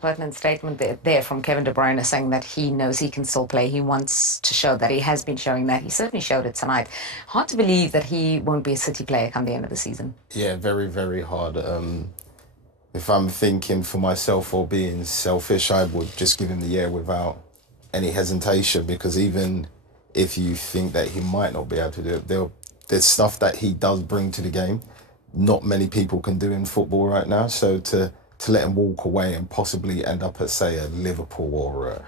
Pertinent statement there from Kevin De Bruyne saying that he knows he can still play. He wants to show that. He has been showing that. He certainly showed it tonight. Hard to believe that he won't be a City player come the end of the season. Yeah, very, very hard. If I'm thinking for myself or being selfish, I would just give him the year without any hesitation, because even if you think that he might not be able to do it, there's stuff that he does bring to the game. Not many people can do in football right now. So to let him walk away and possibly end up at, say, a Liverpool or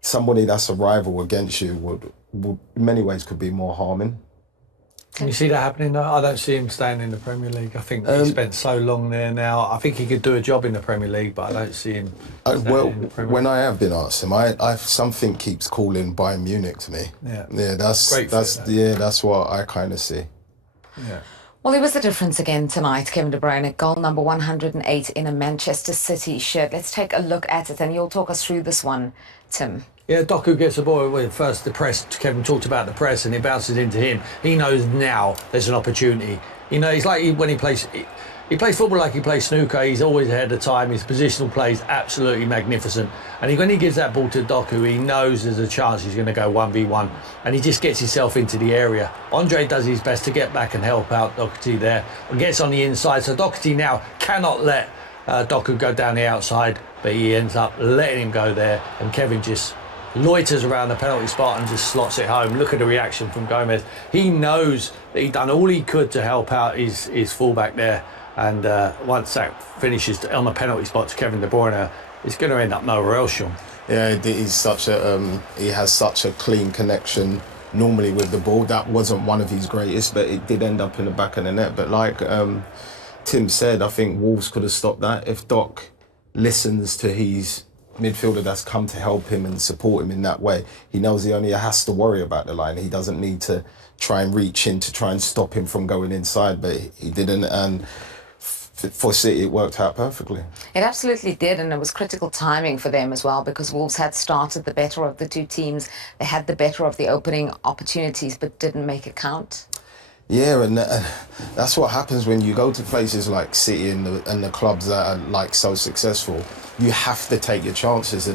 somebody that's a rival against you would in many ways could be more harming. Can you see that happening? I don't see him staying in the Premier League. I think he spent so long there now. I think he could do a job in the Premier League, but I don't see him staying in the Premier League. When I have been asked him, I something keeps calling Bayern Munich to me. Yeah, that's what I kind of see. Yeah. Well, it was the difference again tonight. Kevin De Bruyne, goal number 108 in a Manchester City shirt. Let's take a look at it, and you'll talk us through this one, Tim. Yeah, Doku gets the ball with first the press. Kevin talked about the press, and it bounces into him. He knows now there's an opportunity. You know, it's like when he plays football like he plays snooker. He's always ahead of time. His positional play is absolutely magnificent. And when he gives that ball to Doku, he knows there's a chance he's going to go 1v1. And he just gets himself into the area. Andre does his best to get back and help out Doherty there. And gets on the inside. So Doherty now cannot let Doku go down the outside. But he ends up letting him go there. And Kevin just loiters around the penalty spot and just slots it home. Look at the reaction from Gomez. He knows that he'd done all he could to help out his fullback there. And once that finishes on the penalty spot to Kevin De Bruyne, it's going to end up nowhere else, Sean. Yeah, he has such a clean connection normally with the ball. That wasn't one of his greatest, but it did end up in the back of the net. But like Tim said, I think Wolves could have stopped that if Doc listens to his midfielder that's come to help him and support him in that way. He knows he only has to worry about the line. He doesn't need to try and reach in to try and stop him from going inside, but he didn't. And for City, it worked out perfectly. It absolutely did, and it was critical timing for them as well, because Wolves had started the better of the two teams. They had the better of the opening opportunities, but didn't make it count. Yeah, and that's what happens when you go to places like City and the clubs that are like so successful. You have to take your chances,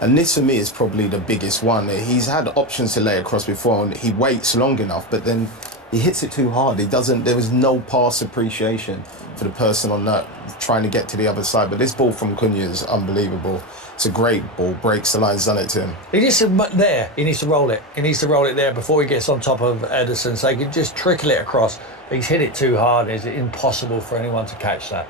and this for me is probably the biggest one. He's had options to lay across before, and he waits long enough, but then he hits it too hard. There was no pass appreciation for the person on that trying to get to the other side. But this ball from Cunha is unbelievable. It's a great ball, breaks the line, done it to him. He needs to roll it. He needs to roll it there before he gets on top of Ederson, so he can just trickle it across. He's hit it too hard. It's impossible for anyone to catch that.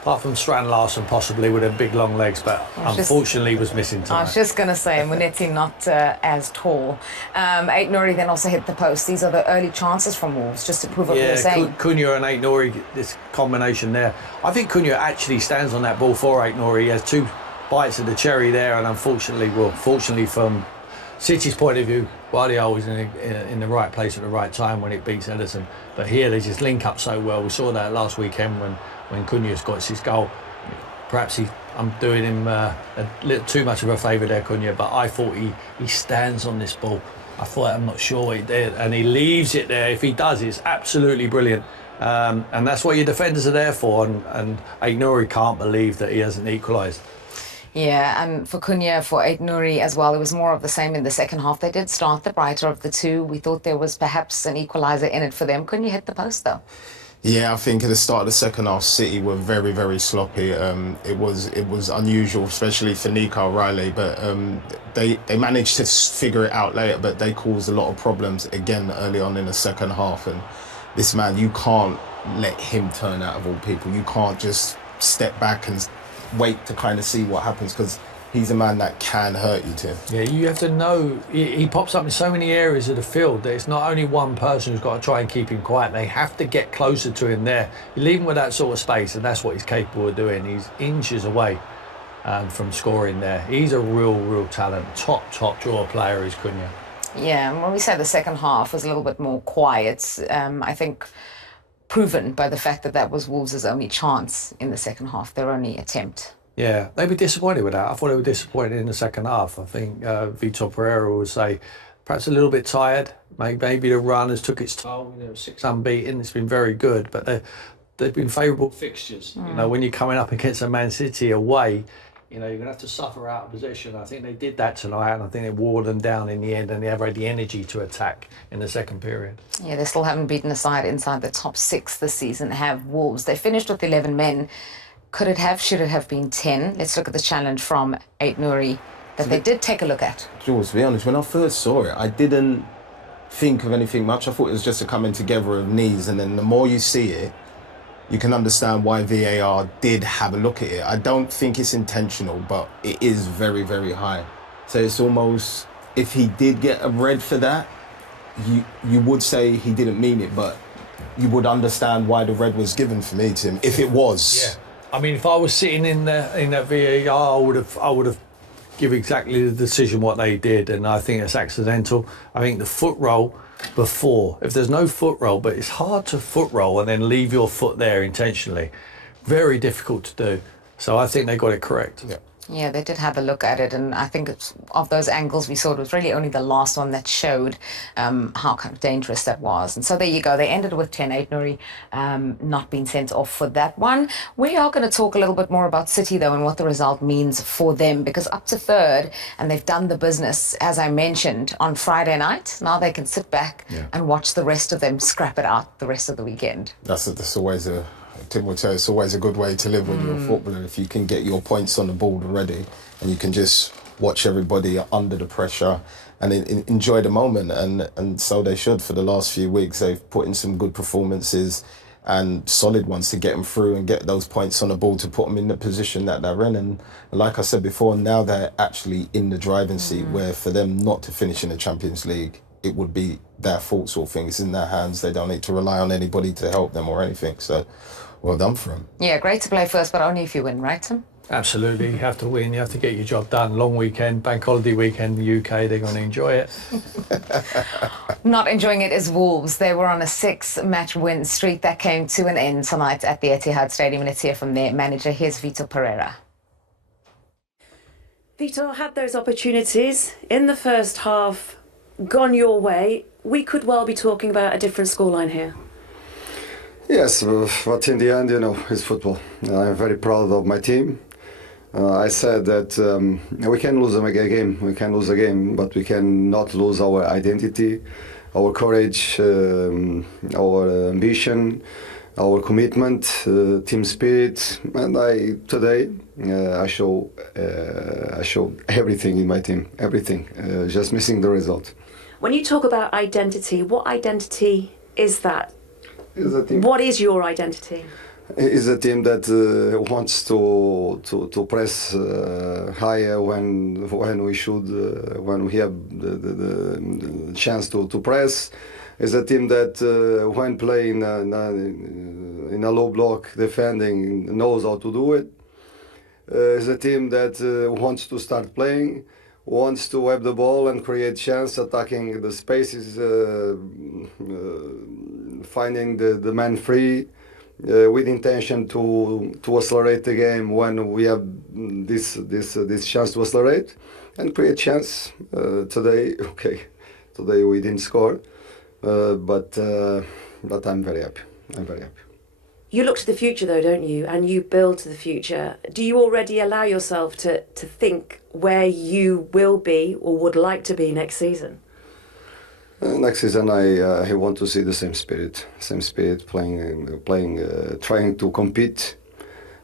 Apart from Strand Larsen, possibly with a big long legs, but unfortunately was missing tonight. I was just going to say, Munetti not as tall. Ait Nouri then also hit the post. These are the early chances from Wolves, just to prove what we were saying. Cunha and Ait Nouri, this combination there. I think Cunha actually stands on that ball for Ait Nouri. He has two bites of the cherry there, and fortunately from City's point of view, Guardiola was in the right place at the right time when it beats Ederson. But here they just link up so well. We saw that last weekend when Cunha's got his goal. Perhaps I'm doing him a little too much of a favour there, Cunha, but I thought he stands on this ball. I'm not sure what he did, and he leaves it there. If he does, it's absolutely brilliant. And that's what your defenders are there for, and Ait Nouri can't believe that he hasn't equalised. Yeah, and for Cunha, for Ait Nouri as well, it was more of the same in the second half. They did start the brighter of the two. We thought there was perhaps an equaliser in it for them. Cunha hit the post, though. Yeah, I think at the start of the second half, City were very, very sloppy. It was unusual, especially for Nico Riley, but they managed to figure it out later, but they caused a lot of problems again early on in the second half. And this man, you can't let him turn out of all people. You can't just step back and wait to kind of see what happens, because he's a man that can hurt you too. Yeah, you have to know, he pops up in so many areas of the field that it's not only one person who's got to try and keep him quiet. They have to get closer to him there. You leave him with that sort of space, and that's what he's capable of doing. He's inches away from scoring there. He's a real talent. Top draw player is Cunha. Yeah, and when we say the second half was a little bit more quiet, I think proven by the fact that was Wolves' only chance in the second half, their only attempt. Yeah, they'd be disappointed with that. I thought they were disappointed in the second half. I think Vitor Pereira would say perhaps a little bit tired. Maybe the run has took its toll. 6 unbeaten. It's been very good, but they've been favourable fixtures. You know, when you're coming up against a Man City away, You know, you're going to have to suffer out of position. I think they did that tonight, and I think they wore them down in the end, and they have had the energy to attack in the second period. Yeah, they still haven't beaten a side inside the top 6 this season, have Wolves. They finished with 11 men. Could it have, should it have been 10? Let's look at the challenge from Ait Nouri that they did take a look at. Jules, to be honest, when I first saw it, I didn't think of anything much. I thought it was just a coming together of knees, and then the more you see it, you can understand why VAR did have a look at it. I don't think it's intentional, but it is very, very high. So it's almost, if he did get a red for that, you would say he didn't mean it, but you would understand why the red was given for me, Tim, if it was. Yeah. I mean, if I was sitting in that VAR, I would have give exactly the decision what they did, and I think it's accidental. I think the foot roll before, if there's no foot roll, but it's hard to foot roll and then leave your foot there intentionally. Very difficult to do. So I think they got it correct. Yeah. Yeah, they did have a look at it, and I think it's, of those angles we saw, it was really only the last one that showed how kind of dangerous that was. And so there you go. They ended with 10, Ait Nouri not being sent off for that one. We are going to talk a little bit more about City, though, and what the result means for them, because up to third, and they've done the business, as I mentioned, on Friday night. Now they can sit back and watch the rest of them scrap it out the rest of the weekend. That's always a... Tim would say it's always a good way to live when you're a footballer, if you can get your points on the board already and you can just watch everybody under the pressure and enjoy the moment, and so they should. For the last few weeks they've put in some good performances and solid ones to get them through and get those points on the board to put them in the position that they're in. And like I said before, now they're actually in the driving seat, where for them not to finish in the Champions League, it would be their fault sort of thing. It's in their hands. They don't need to rely on anybody to help them or anything. So well done for them. Yeah, great to play first, but only if you win, right, Tim? Absolutely, you have to win, you have to get your job done. Long weekend, bank holiday weekend in the UK, they're going to enjoy it. Not enjoying it is Wolves. They were on a 6-match win streak that came to an end tonight at the Etihad Stadium, and let's hear from their manager. Here's Vitor Pereira. Vitor, had those opportunities in the first half gone your way, we could well be talking about a different scoreline here. Yes, but in the end, it's football. I'm very proud of my team. I said that we can lose a game, but we cannot lose our identity, our courage, our ambition, our commitment, team spirit. And today I show everything in my team, everything. Just missing the result. When you talk about identity, what identity is that? What is your identity? Is a team that wants to press higher when we should, when we have the chance to press. Is a team that when playing in a low block defending knows how to do it. Is a team that wants to start playing, wants to have the ball and create chance, attacking the spaces, finding the man free, with intention to accelerate the game when we have this chance to accelerate and create chance. Today we didn't score, but I'm very happy. You look to the future, though, don't you? And you build to the future. Do you already allow yourself to think where you will be or would like to be next season? Next season, I want to see the same spirit, playing, trying to compete.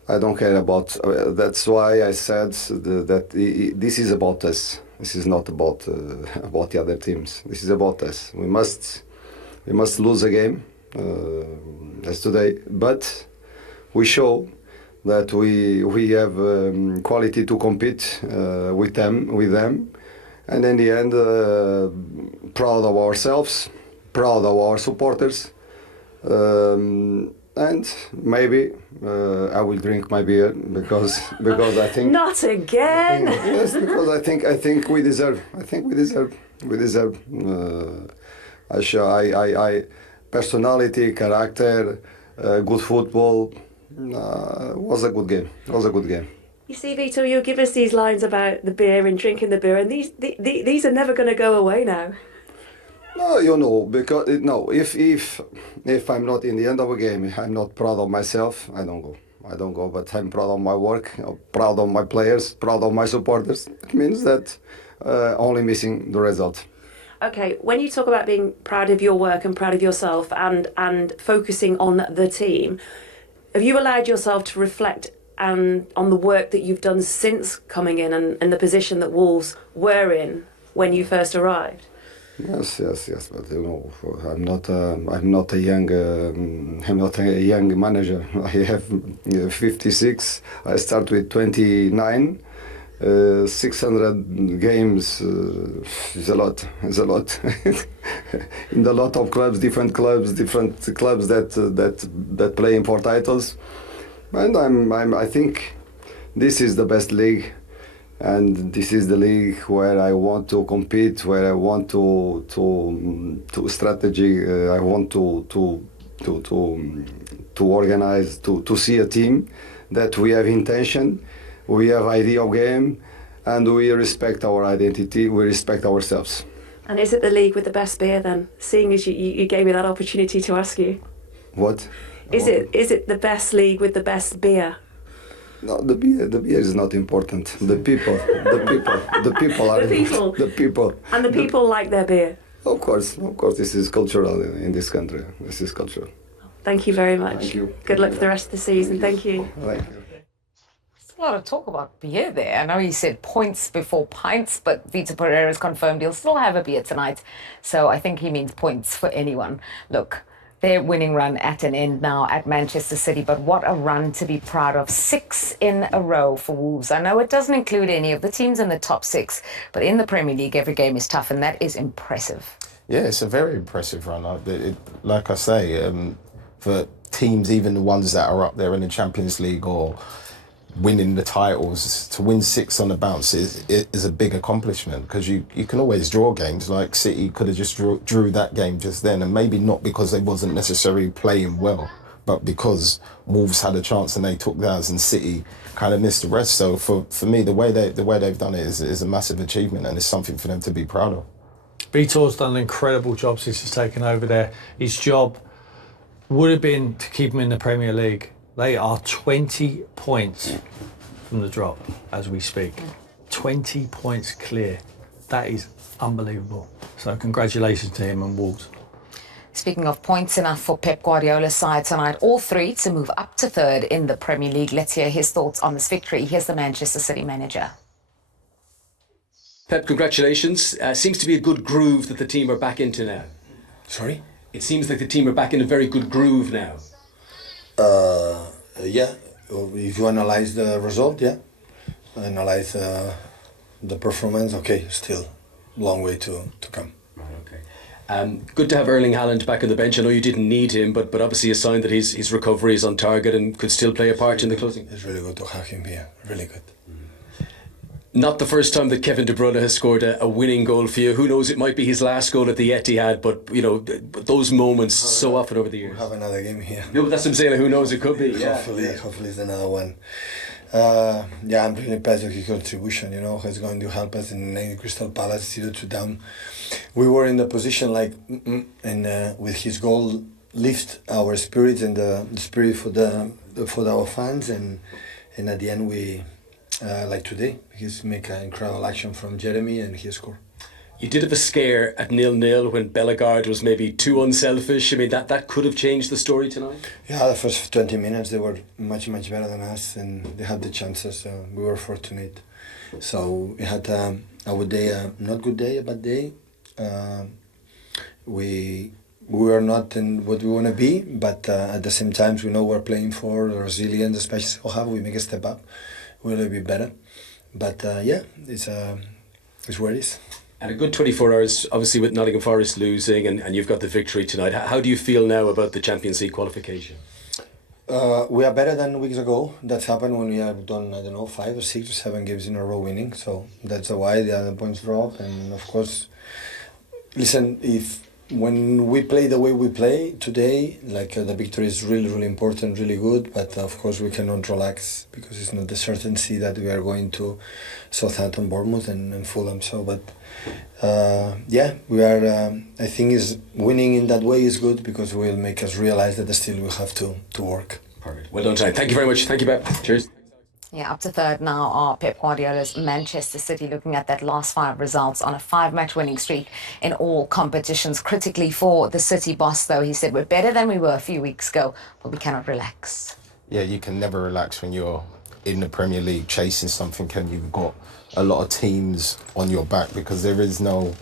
I don't care about. That's why I said that this is about us. This is not about the other teams. This is about us. We must lose a game. As today, but we show that we have quality to compete with them, and in the end, proud of ourselves, proud of our supporters, and maybe I will drink my beer because I think not again. Yes, because I think we deserve. Personality, character, good football. Was a good game. You see, Vitor, you give us these lines about the beer and drinking the beer, and these are never going to go away now. No, because if I'm not in the end of a game, I'm not proud of myself, I don't go. I don't go, but I'm proud of my work, proud of my players, proud of my supporters. It means that only missing the result. Okay, when you talk about being proud of your work and proud of yourself and focusing on the team, have you allowed yourself to reflect on the work that you've done since coming in and the position that Wolves were in when you first arrived? Yes. But I'm not a young manager. I have 56. I start with 29. 600 games is a lot. In a lot of clubs, different clubs that playing for titles, and I think this is the best league, and this is the league where I want to compete, where I want to strategy. I want to organize, to see a team that we have intention. We have idea of game, and we respect our identity. We respect ourselves. And is it the league with the best beer then? Seeing as you gave me that opportunity to ask you. What? Is it the best league with the best beer? No, the beer is not important. The people are The people. the people. And the people like their beer. Of course. This is cultural in this country. This is cultural. Thank you very much. Thank you. Good luck for the rest of the season. Thank you. Thank you. A lot of talk about beer there. I know he said points before pints, but Vitor Pereira's confirmed he'll still have a beer tonight. So I think he means points for anyone. Look, their winning run at an end now at Manchester City, but what a run to be proud of. 6 in a row for Wolves. I know it doesn't include any of the teams in the top 6, but in the Premier League, every game is tough, and that is impressive. Yeah, it's a very impressive run. Like I say, for teams, even the ones that are up there in the Champions League or winning the titles, to win 6 on the bounce is a big accomplishment, because you can always draw games. Like City could have just drew that game just then, and maybe not because they wasn't necessarily playing well, but because Wolves had a chance and they took theirs, and City kind of missed the rest. So for me, the way they've done it is a massive achievement, and it's something for them to be proud of. Vitor's done an incredible job since he's taken over there. His job would have been to keep him in the Premier League. They are 20 points from the drop as we speak. 20 points clear. That is unbelievable. So congratulations to him and Wolves. Speaking of points, enough for Pep Guardiola's side tonight. All 3 to move up to 3rd in the Premier League. Let's hear his thoughts on this victory. Here's the Manchester City manager. Pep, congratulations. Seems to be a good groove that the team are back into now. Sorry? It seems like the team are back in a very good groove now. Yeah, if you analyze the result, yeah. Analyze the performance, okay, still long way to come. Okay. Good to have Erling Haaland back on the bench. I know you didn't need him, but obviously a sign that his recovery is on target and could still play a part in the closing. It's really good to have him here, really good. Not the first time that Kevin De Bruyne has scored a winning goal for you. Who knows, it might be his last goal at the Etihad, but you know, those moments so often over the years. We'll have another game here. No, but that's what I'm saying, who knows, it could be. Hopefully it's another one. Yeah, I'm really pleased with his contribution, you know, he's going to help us in Crystal Palace 0-2 down. We were in the position and with his goal lift our spirits and the spirit for our fans, and at the end we like today, he's make an incredible action from Jeremy and he scored. You did have a scare at 0-0 when Bellegarde was maybe too unselfish. I mean, that could have changed the story tonight. Yeah, the first 20 minutes they were much better than us, and they had the chances. We were fortunate. So we had our day, not good day, a bad day. We were not in what we want to be, but at the same time we know we're playing for resilience, especially how we make a step up. We'll be better, but yeah, it's where it is. And a good 24 hours, obviously, with Nottingham Forest losing, and you've got the victory tonight. How do you feel now about the Champions League qualification? We are better than weeks ago. That's happened when we have done, I don't know, 5 or 6 or 7 games in a row winning. So that's why the other points drop. And of course, listen, when we play the way we play today, the victory is really important, really good, but of course we cannot relax because it's not the certainty that we are going to Southampton, Bournemouth and Fulham. So, but yeah, we are, I think is winning in that way is good because it will make us realize that still we have to work. Perfect. Well done tonight. Thank you very much. Thank you, Pep. Cheers. Yeah, up to third now are Pep Guardiola's Manchester City, looking at that last 5 results on a 5-match winning streak in all competitions. Critically for the City boss, though, he said, we're better than we were a few weeks ago, but we cannot relax. Yeah, you can never relax when you're in the Premier League chasing something and you've got a lot of teams on your back, because there is no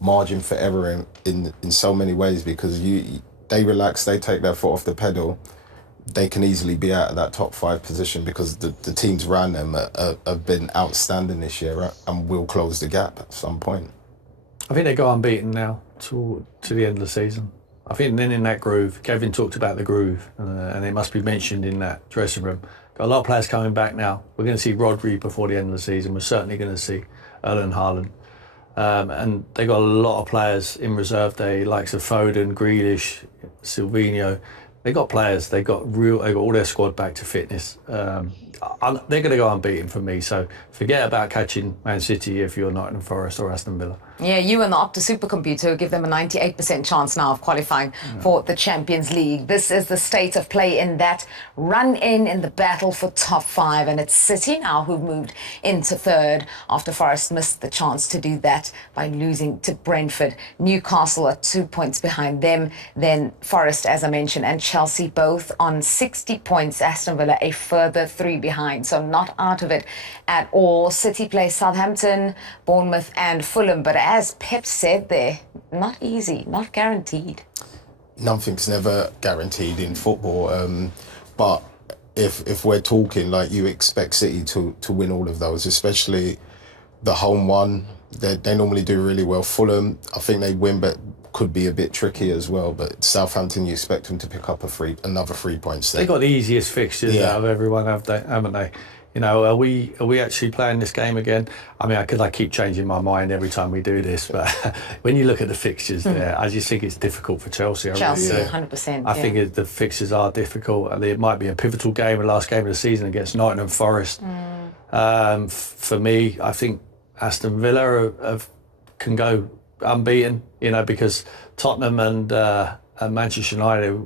margin for error in so many ways, because they relax, they take their foot off the pedal, they can easily be out of that top 5 position, because the teams around them have been outstanding this year and will close the gap at some point. I think they go unbeaten now to the end of the season. I think then in that groove, Kevin talked about the groove, and it must be mentioned in that dressing room. Got a lot of players coming back now. We're going to see Rodri before the end of the season. We're certainly going to see Erling Haaland. And they got a lot of players in reserve day, likes of Foden, Grealish, Silvinho. They got players. They got all their squad back to fitness. They're going to go unbeaten for me. So forget about catching Man City if you're Nottingham Forest or Aston Villa. Yeah, you and the Opta supercomputer give them a 98% chance now of qualifying for the Champions League. This is the state of play in that run-in the battle for top 5, and it's City now who've moved into third after Forest missed the chance to do that by losing to Brentford. Newcastle are 2 points behind them, then Forest, as I mentioned, and Chelsea both on 60 points. Aston Villa a further 3 behind, so not out of it at all. City play Southampton, Bournemouth and Fulham, but as Pep said there, not easy, not guaranteed. Nothing's never guaranteed in football, but if we're talking, like, you expect City to win all of those, especially the home one. They normally do really well. Fulham, I think they win, but could be a bit tricky as well. But Southampton, you expect them to pick up another 3 points there. They got the easiest fixtures out of everyone, haven't they? You know, are we actually playing this game again? I mean, I keep changing my mind every time we do this, but when you look at the fixtures there, I just think it's difficult for Chelsea. Chelsea, really 100%. I think the fixtures are difficult. And it might be a pivotal game, the last game of the season against Nottingham Forest. For me, I think Aston Villa can go unbeaten, you know, because Tottenham and Manchester United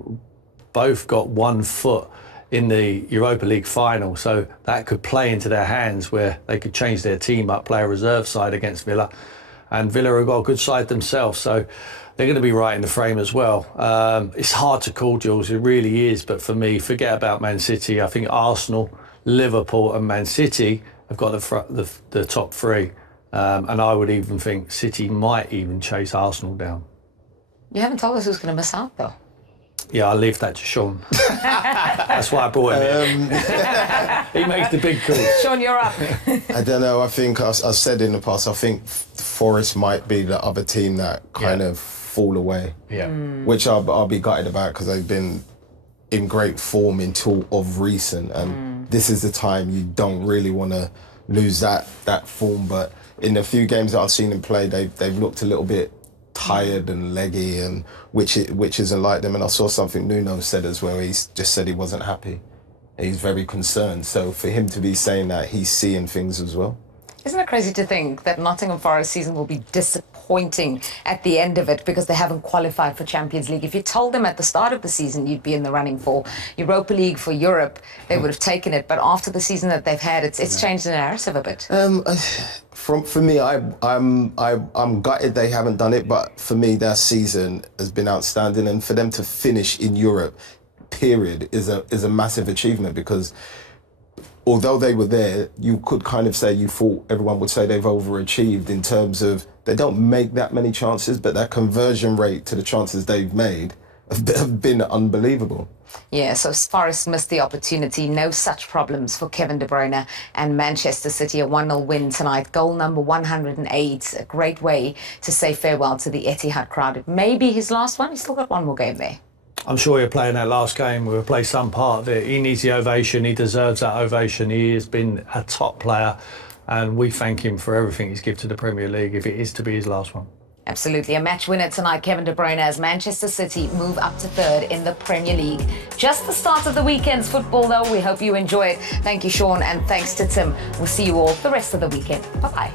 both got 1 foot in the Europa League final, so that could play into their hands where they could change their team up, play a reserve side against Villa, and Villa have got a good side themselves, so they're going to be right in the frame as well. It's hard to call, Jules, it really is, but for me, forget about Man City. I think Arsenal, Liverpool and Man City have got the top 3, and I would even think City might even chase Arsenal down. You haven't told us who's going to miss out, though. Yeah, I'll leave that to Sean. That's why I brought him in. He makes the big calls. Sean, you're up. I don't know. I think I've said in the past, I think Forest might be the other team that kind of fall away. Yeah. Which I'll be gutted about, because they've been in great form until of recent, and this is the time you don't really want to lose that form. But in the few games that I've seen them play, they've looked a little bit tired and leggy, and which isn't like them. And I saw something Nuno said as well. He just said he wasn't happy. He's very concerned. So for him to be saying that, he's seeing things as well. Isn't it crazy to think that Nottingham Forest season will be disappointing at the end of it because they haven't qualified for Champions League? If you told them at the start of the season you'd be in the running for Europa League, for Europe, they would have taken it. But after the season that they've had, it's changed the narrative a bit. For me, I'm gutted they haven't done it. But for me, their season has been outstanding, and for them to finish in Europe, period, is a massive achievement, because although they were there, you could kind of say everyone would say they've overachieved in terms of they don't make that many chances, but their conversion rate to the chances they've made have been unbelievable. Yeah, so Forest missed the opportunity. No such problems for Kevin De Bruyne and Manchester City. A 1-0 win tonight. Goal number 108. A great way to say farewell to the Etihad crowd. It may be his last one. He's still got one more game there. I'm sure he'll play in that last game. We'll play some part of it. He needs the ovation. He deserves that ovation. He has been a top player, and we thank him for everything he's given to the Premier League, if it is to be his last one. Absolutely. A match winner tonight, Kevin De Bruyne, as Manchester City move up to third in the Premier League. Just the start of the weekend's football, though. We hope you enjoy it. Thank you, Sean, and thanks to Tim. We'll see you all the rest of the weekend. Bye-bye.